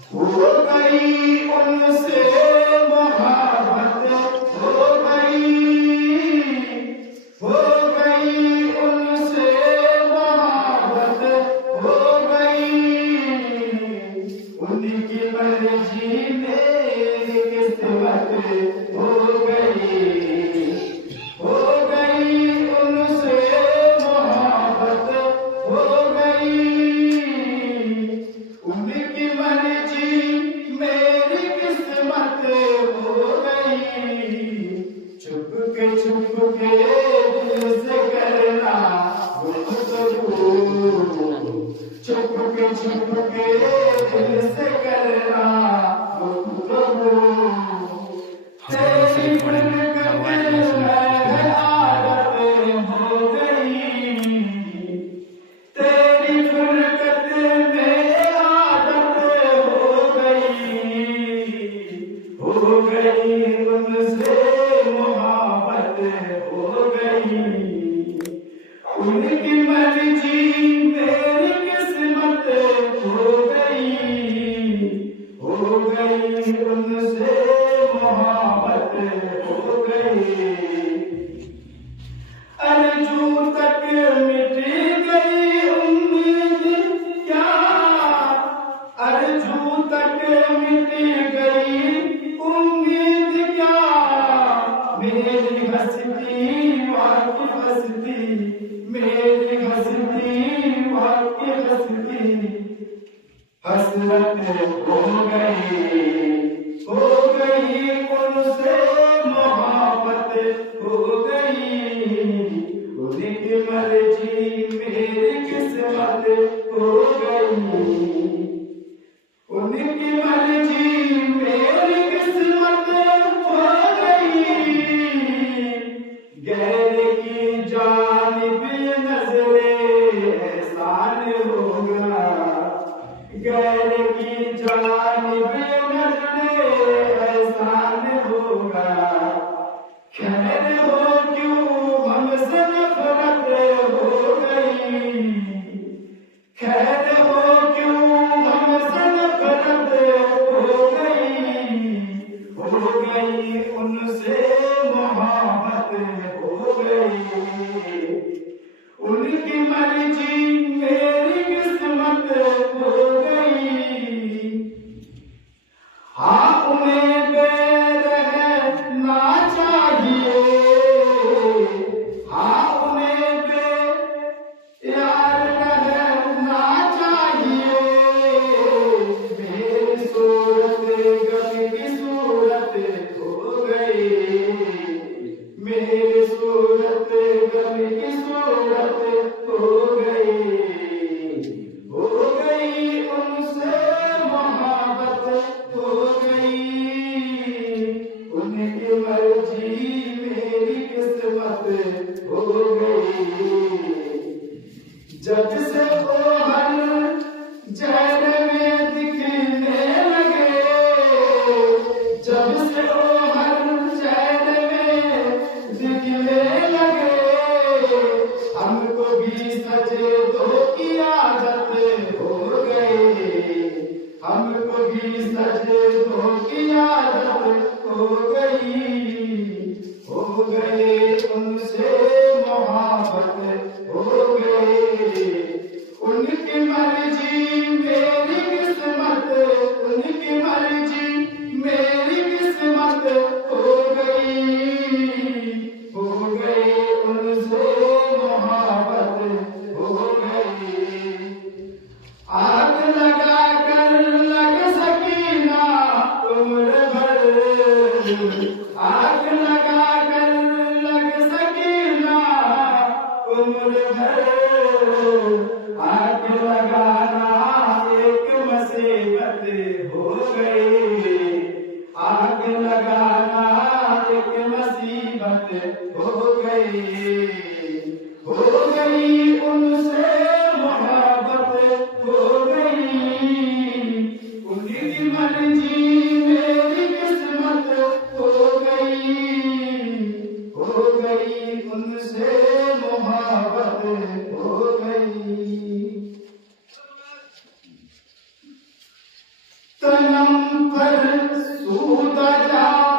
हो गई उनसे मोहब्बत, हो गई उनसे मोहब्बत, हो गई उनकी मर्जी मेरी किस्मत, हो गई उनसे मोहब्बत, हो गई उनकी मर्जी मेरी किस्मत, हो गई। छुप के दिल से करना गुफ्तगू, छुप के दिल से करना गुफ्तगू। तेरी फुरकत में आदत हो गई, तेरी फुरकत में आदत हो गई उनसे मोहब्बत, हो गई उनकी मर्जी मेरी किस्मत, हो गई उनसे मोहब्बत, हो गई। अर्जू तक मिट गई उम्मीद क्या, अर्जू तक मिट गई उम्मीद क्या, मेरी हस्ती वाकी हस्ती, मेरी हस्ती वाकी हस्ती हसरत हो गई उनसे मोहब्बत, हो गई उनकी मर्जी मेरी किस्मत, हो गई उनकी मर्जी मेरी किस्मत, हो गई। गैर की जानिब नजरे एहसान होगा, गैर की जानिब नजरे एहसान होगा। खैर हो क्यों हमसे नफरत हो गई, खैर हो क्यों हमसे नफरत हो गई उनसे मोहब्बत, हो गई उनकी मर्जी मेरी किस्मत, हो गई। हाँ उन्हें बेरहना चाहिए, हाँ उन्हें बेयार रहना चाहिए। मेरी सूरत गम की सूरत हो गई, मेरी सूरत गम की सूरत हो गई उनसे मोहब्बत, हो गई उनकी मर्जी मेरी किस्मत, हो गई। जब से वो हर जहर में दिखने लगे, जब से वो हर जहर में दिखने लगे, हमको भी सजे दो की आदत हो गई, हमको भी सजे दो की आदत हो गई उनसे मोहब्बत, हो गई उनकी मर्जी मेरी किस्मत, उनकी मर्जी मेरी किस्मत, हो गई उनसे मोहब्बत, हो गई। आग लगा कर लग सकी ना उम्र भर, आग लगा कर लग सकी ना उम्र भर। आग लगाना एक मुसीबत हो गई, आग लगाना एक मुसीबत हो गई उनसे मोहब्बत, हो गई उनकी मर्जी मेरी किस्मत, हो गई उनसे मोहब्बत, हो गई। तनम पर सूद जा